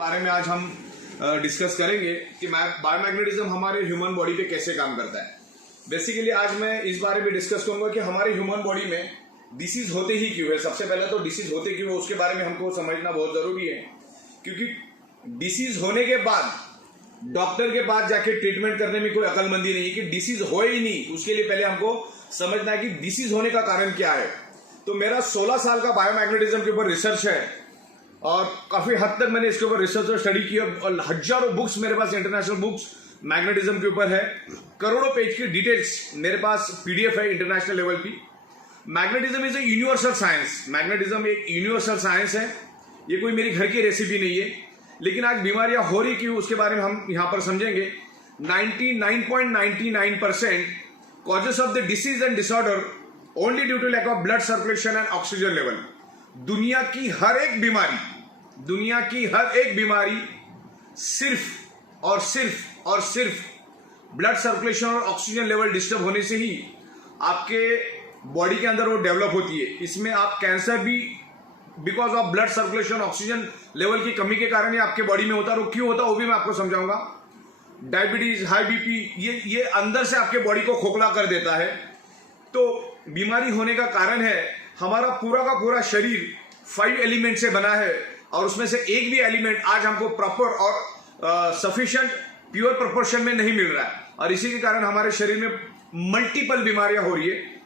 बारे में आज हम डिस्कस करेंगे कि बायोमैग्नेटिज्म हमारे ह्यूमन बॉडी पे कैसे काम करता है। बेसिकली आज मैं इस बारे में डिस्कस करूंगा कि हमारे ह्यूमन बॉडी में डिसीज होते ही क्यों है। सबसे पहले तो डिसीज होते क्यों है उसके बारे में हमको समझना बहुत जरूरी है, क्योंकि डिसीज होने के बाद डॉक्टर के पास जाके ट्रीटमेंट करने में कोई अकलमंदी नहीं है कि डिसीज हो ही नहीं। उसके लिए पहले हमको समझना है कि डिसीज होने का कारण क्या है। तो मेरा 16 साल का बायोमैग्नेटिज्म के ऊपर रिसर्च है और काफी हद तक मैंने इसके ऊपर रिसर्च और स्टडी की और हजारों बुक्स मेरे पास, इंटरनेशनल बुक्स मैग्नेटिज्म के ऊपर है। करोड़ों पेज की डिटेल्स मेरे पास पीडीएफ है इंटरनेशनल लेवल की। Magnetism is a universal science. Magnetism एक यूनिवर्सल साइंस है। ये कोई मेरी घर की रेसिपी नहीं है। लेकिन आज बीमारियां हो रही क्यों उसके बारे में हम यहां पर समझेंगे। 99.99% causes of the disease and disorder only due to lack of blood circulation and oxygen level. दुनिया की हर एक बीमारी सिर्फ और सिर्फ ब्लड सर्कुलेशन और ऑक्सीजन लेवल डिस्टर्ब होने से ही आपके बॉडी के अंदर वो डेवलप होती है। इसमें आप कैंसर भी because of blood circulation oxygen level की कमी के कारण ही आपके बॉडी में होता है। वो क्यों होता है वो भी मैं आपको समझाऊंगा। डायबिटीज, हाई बीपी, ये अंदर से आपके बॉडी को खोखला कर देता है। तो बीमारी होने का कारण है हमारा पूरा का पूरा शरीर 5 एलिमेंट से बना है और उसमें से एक भी एलिमेंट आज हमको प्रॉपर और सफिशिएंट प्योर प्रोपोर्शन में नहीं मिल रहा है और इसी के कारण हमारे शरीर में मल्टीपल बीमारियां हो रही है।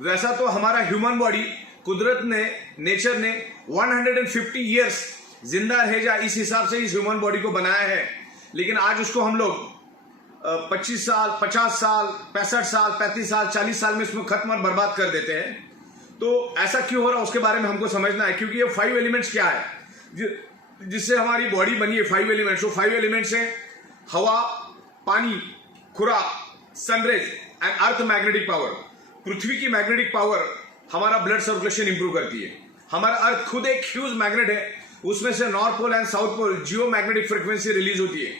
वैसा तो हमारा ह्यूमन बॉडी कुदरत ने, नेचर ने 150 ईयर्स जिंदा रह जाए इस हिसाब से इस ह्यूमन बॉडी को बनाया है। लेकिन आज उसको हम लोग 25 साल, 50 साल, 65 साल, 35 साल, 40 साल में इसमें खत्म और बर्बाद कर देते हैं। तो ऐसा क्यों हो रहा है उसके बारे में हमको समझना है, क्योंकि ये 5 एलिमेंट्स क्या है जिससे हमारी बॉडी बनी है। 5 एलिमेंट्स, वो 5 एलिमेंट्स है हवा, पानी, खुराक, sunrays and earth magnetic power. पृथ्वी की मैग्नेटिक पावर हमारा ब्लड सर्कुलेशन इंप्रूव करती है। हमारा अर्थ खुद एक ह्यूज मैग्नेट है, उसमें से north pole and south pole geomagnetic frequency release होती है।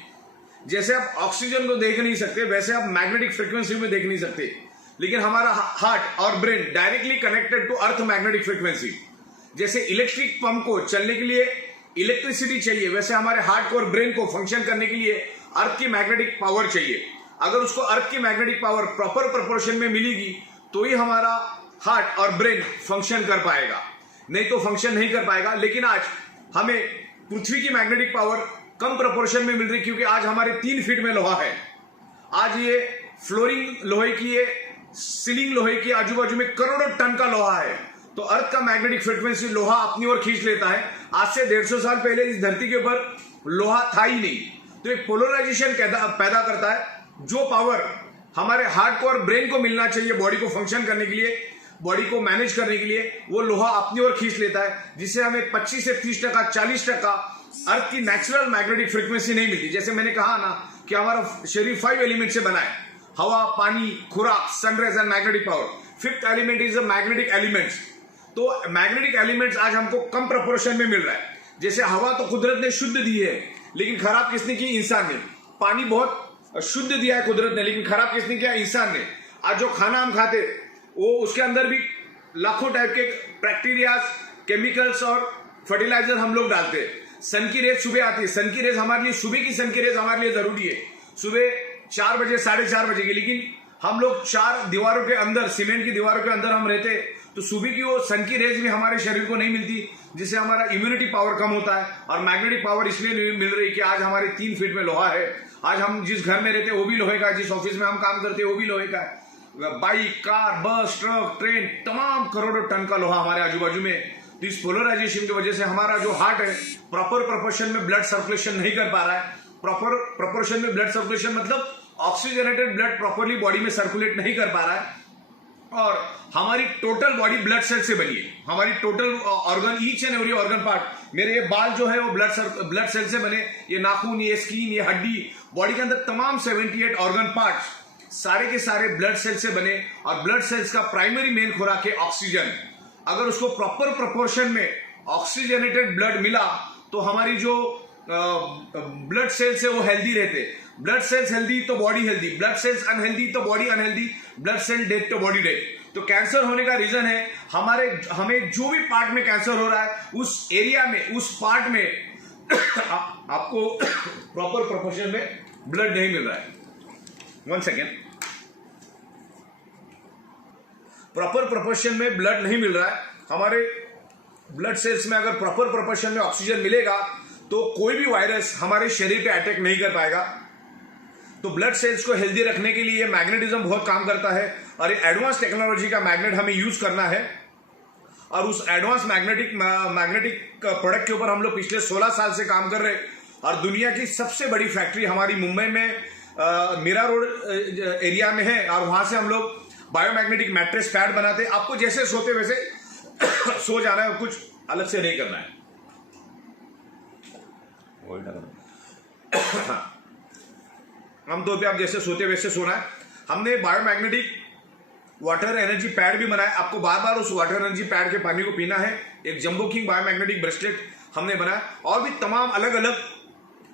जैसे आप ऑक्सीजन को देख नहीं सकते वैसे आप मैग्नेटिक फ्रिक्वेंसी में देख नहीं सकते, लेकिन हमारा हार्ट और brain directly connected to earth magnetic frequency. जैसे इलेक्ट्रिक पंप को चलने के लिए इलेक्ट्रिसिटी चाहिए, वैसे हमारे हार्ट को और ब्रेन को फंक्शन करने के लिए अर्थ की मैग्नेटिक पावर चाहिए। अगर उसको अर्थ की मैग्नेटिक पावर प्रॉपर प्रोपोर्शन में मिलेगी तो ही हमारा हार्ट और ब्रेन फंक्शन कर पाएगा, नहीं तो फंक्शन नहीं कर पाएगा। लेकिन आज हमें पृथ्वी की मैग्नेटिक पावर कम प्रोपोर्शन में मिल रही, क्योंकि आज हमारे 3 फीट में लोहा है। आज ये फ्लोरिंग लोहे की है, सीलिंग लोहे की, आजू बाजू में करोड़ों टन का लोहा है। तो अर्थ का मैग्नेटिक फ्रिक्वेंसी लोहा अपनी ओर खींच लेता है। आज से 150 साल पहले इस धरती के ऊपर लोहा था ही नहीं। तो एक पोलराइजेशन पैदा करता है। जो पावर हमारे हार्ट को और ब्रेन को मिलना चाहिए बॉडी को फंक्शन करने के लिए, बॉडी को मैनेज करने के लिए, वो लोहा अपनी ओर खींच लेता है, जिससे हमें 25 से 30%, 40% अर्थ की नेचुरल मैग्नेटिक फ्रिक्वेंसी नहीं मिलती। जैसे मैंने कहा ना कि हमारा शरीर 5 एलिमेंट से बना है, हवा, पानी, खुराक, sunrise and magnetic power. 5th element is a magnetic elements. तो मैग्नेटिक एलिमेंट्स आज हमको कम प्रोपोर्शन में मिल रहा है। जैसे हवा तो कुदरत ने शुद्ध दी है, लेकिन खराब किसने की? इंसान ने। पानी बहुत शुद्ध दिया है कुदरत ने, लेकिन खराब किसने किया? इंसान ने। आज जो खाना हम खाते वो उसके अंदर भी लाखों टाइप के बैक्टीरियाज, केमिकल्स और फर्टिलाइजर हम लोग डालते हैं। सन की रेज सुबह आती है, सन की रेज हमारे लिए, सुबह की सन की रेज हमारे लिए जरूरी है, सुबह 4 बजे, 4:30 बजे की। लेकिन हम लोग 4 दीवारों के अंदर, सीमेंट की दीवारों के अंदर हम रहते, तो सुबह की वो सन की रेज भी हमारे शरीर को नहीं मिलती, जिससे हमारा इम्यूनिटी पावर कम होता है। और मैग्नेटिक पावर इसलिए मिल रही कि आज हमारे 3 फीट में लोहा है। आज हम जिस घर में रहते हैं वो भी लोहे का है, जिस ऑफिस में हम काम करते हैं वो भी लोहे का है। बाइक, कार, बस, ट्रक, ट्रेन, तमाम करोड़ों टन का लोहा हमारे आजू बाजू में। तो इस पोलराइजेशन की वजह से हमारा जो हार्ट है प्रॉपर प्रोपोर्शन में ब्लड सर्कुलेशन नहीं कर पा रहा है। प्रॉपर प्रोपोर्शन में ब्लड सर्कुलेशन मतलब ऑक्सीजनेटेड ब्लड प्रॉपरली बॉडी में सर्कुलेट नहीं कर पा रहा है। और हमारी टोटल बॉडी ब्लड सेल से बनी है। हमारी total organ, each and every organ part, मेरे ये बाल जो है वो ब्लड सेल से बने, ये नाखून, ये स्किन, ये हड्डी, बॉडी के अंदर तमाम 78 ऑर्गन पार्ट्स सारे के सारे ब्लड सेल से बने। और ब्लड सेल्स का प्राइमरी मेन खुराक है ऑक्सीजन। अगर उसको प्रॉपर प्रोपोर्शन में ऑक्सीजनेटेड ब्लड मिला तो हमारी जो ब्लड सेल्स है वो हेल्दी रहते। ब्लड सेल्स हेल्दी तो body healthy, blood cells unhealthy तो body unhealthy, blood cell dead तो बॉडी डेड। तो कैंसर होने का रीजन है हमें जो भी पार्ट में कैंसर हो रहा है उस एरिया में, उस पार्ट में आपको प्रॉपर प्रोपोर्शन में ब्लड नहीं मिल रहा है। 1 सेकेंड। प्रॉपर प्रोपोर्शन में ब्लड नहीं मिल रहा है। हमारे ब्लड सेल्स में अगर प्रॉपर प्रोपोर्शन में ऑक्सीजन मिलेगा तो कोई भी वायरस हमारे शरीर पे अटैक नहीं कर पाएगा। तो ब्लड सेल्स को हेल्दी रखने के लिए मैग्नेटिज्म बहुत काम करता है और ये एडवांस टेक्नोलॉजी का मैग्नेट हमें यूज करना है। और उस एडवांस मैग्नेटिक प्रोडक्ट के ऊपर हम लोग पिछले 16 साल से काम कर रहे हैं। और दुनिया की सबसे बड़ी फैक्ट्री हमारी मुंबई में मीरा रोड एरिया में है और वहां से हम लोग बायोमैग्नेटिक मैट्रेस पैड बनाते हैं। आपको जैसे सोते वैसे सो जाना है और कुछ अलग से नहीं करना है। आमतौर पे आप जैसे सोते वैसे सोना है। हमने बायोमैग्नेटिक वाटर एनर्जी पैड भी बनाया। आपको बार बार उस वाटर एनर्जी पैड के पानी को पीना है। एक जंबो किंग बायोमैग्नेटिक ब्रेसलेट हमने बनाया और भी तमाम अलग अलग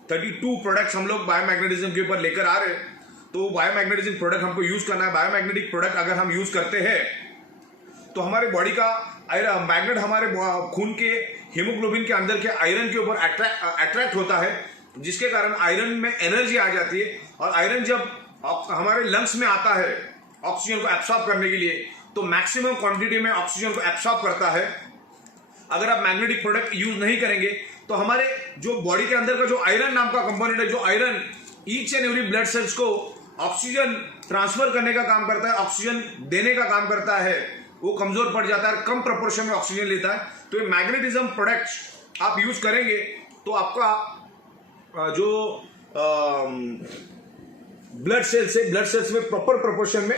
32 प्रोडक्ट्स हम लोग बायोमैग्नेटिज्म के ऊपर लेकर आ रहे हैं। तो बायोमैग्नेटिज्म प्रोडक्ट हमको यूज करना है। बायोमैग्नेटिक प्रोडक्ट अगर हम यूज करते हैं तो हमारे बॉडी का मैग्नेट हमारे खून के हीमोग्लोबिन के अंदर के आयरन के ऊपर अट्रैक्ट होता है, जिसके कारण आयरन में एनर्जी आ जाती है। और आयरन जब हमारे लंग्स में आता है ऑक्सीजन को एब्सॉर्ब करने के लिए तो मैक्सिमम क्वांटिटी में ऑक्सीजन को एब्सॉर्ब करता है। अगर आप मैग्नेटिक प्रोडक्ट यूज नहीं करेंगे तो हमारे जो बॉडी के अंदर का जो आयरन नाम का कंपोनेंट है, जो iron each and every blood cells को ऑक्सीजन ट्रांसफर करने का काम करता है, ऑक्सीजन देने का काम करता है, वो कमजोर पड़ जाता है, कम प्रोपोर्शन में ऑक्सीजन लेता है। तो ये मैग्नेटिज्म प्रोडक्ट्स आप यूज करेंगे तो आपका जो ब्लड सेल्स में प्रॉपर प्रोपोर्शन में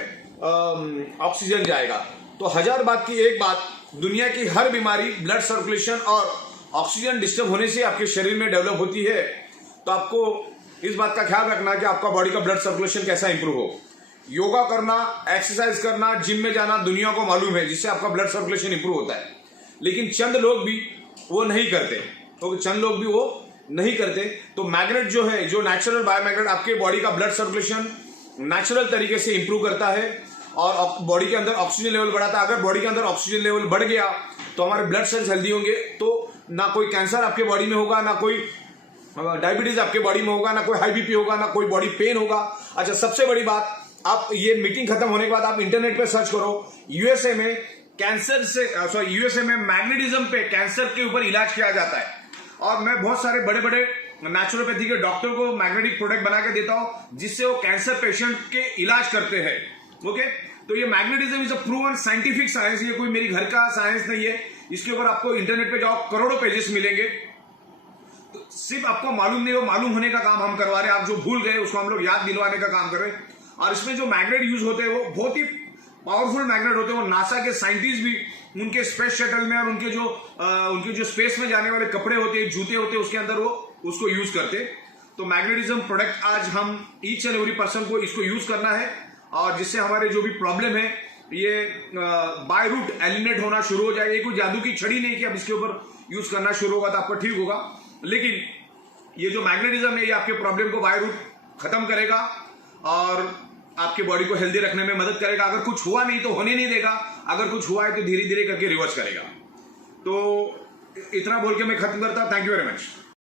ऑक्सीजन जाएगा। तो हजार बात की एक बात, दुनिया की हर बीमारी ब्लड सर्कुलेशन और ऑक्सीजन डिस्टर्ब होने से आपके शरीर में डेवलप होती है। तो आपको इस बात का ख्याल रखना है कि आपका बॉडी का ब्लड सर्कुलेशन कैसा इंप्रूव हो। योगा करना, एक्सरसाइज करना, जिम में जाना दुनिया को मालूम है, जिससे आपका ब्लड सर्कुलेशन इंप्रूव होता है। लेकिन चंद लोग भी वो नहीं करते, तो मैग्नेट जो है, जो नेचुरल बायोमैग्नेट आपके बॉडी का ब्लड सर्कुलेशन नेचुरल तरीके से इंप्रूव करता है और बॉडी के अंदर ऑक्सीजन लेवल बढ़ाता है। अगर बॉडी के अंदर ऑक्सीजन लेवल बढ़ गया तो हमारे ब्लड सेल्स हेल्दी होंगे, तो ना कोई कैंसर आपके बॉडी में होगा, ना कोई डायबिटीज आपके बॉडी में होगा, ना कोई हाई बीपी होगा, ना कोई बॉडी पेन होगा। अच्छा, सबसे बड़ी बात, आप ये मीटिंग खत्म होने के बाद आप इंटरनेट पे सर्च करो, यूएसए में मैग्नेटिज्म पे कैंसर के ऊपर इलाज किया जाता है। और मैं बहुत सारे बड़े बड़े नेचुरोपैथी के डॉक्टर को मैग्नेटिक प्रोडक्ट बना के देता हूं, जिससे वो कैंसर पेशेंट के इलाज करते हैं। ओके, तो ये magnetism is a proven scientific science, ये कोई मेरी घर का साइंस नहीं है। इसके ऊपर आपको इंटरनेट पे जाओ, करोड़ों पेजेस मिलेंगे। तो सिर्फ आपको मालूम नहीं हो, मालूम होने का काम हम करवा रहे हैं। आप जो भूल गए उसको हम लोग याद दिलवाने का काम कर रहे हैं। और इसमें जो मैग्नेट यूज होते हैं वो बहुत ही पावरफुल मैग्नेट होते हैं। वो नासा के साइंटिस्ट भी उनके स्पेस शटल में और उनके जो स्पेस में जाने वाले कपड़े होते हैं, जूते होते हैं, उसके अंदर वो उसको यूज करते। तो मैग्नेटिज्म प्रोडक्ट आज हम ईच एंड एवरी पर्सन को इसको यूज करना है, और जिससे हमारे जो भी प्रॉब्लम है ये बाय रूट एलिमिनेट होना शुरू हो जाए। ये कोई जादू की छड़ी नहीं कि अब इसके ऊपर यूज करना शुरू होगा तो आपका ठीक होगा, लेकिन ये जो मैग्नेटिज्म है ये आपके प्रॉब्लम को बाय रूट खत्म करेगा और आपके बॉडी को हेल्दी रखने में मदद करेगा। अगर कुछ हुआ नहीं तो होने नहीं देगा, अगर कुछ हुआ है तो धीरे धीरे करके रिवर्स करेगा। तो इतना बोल के मैं खत्म करता हूं। Thank you very much.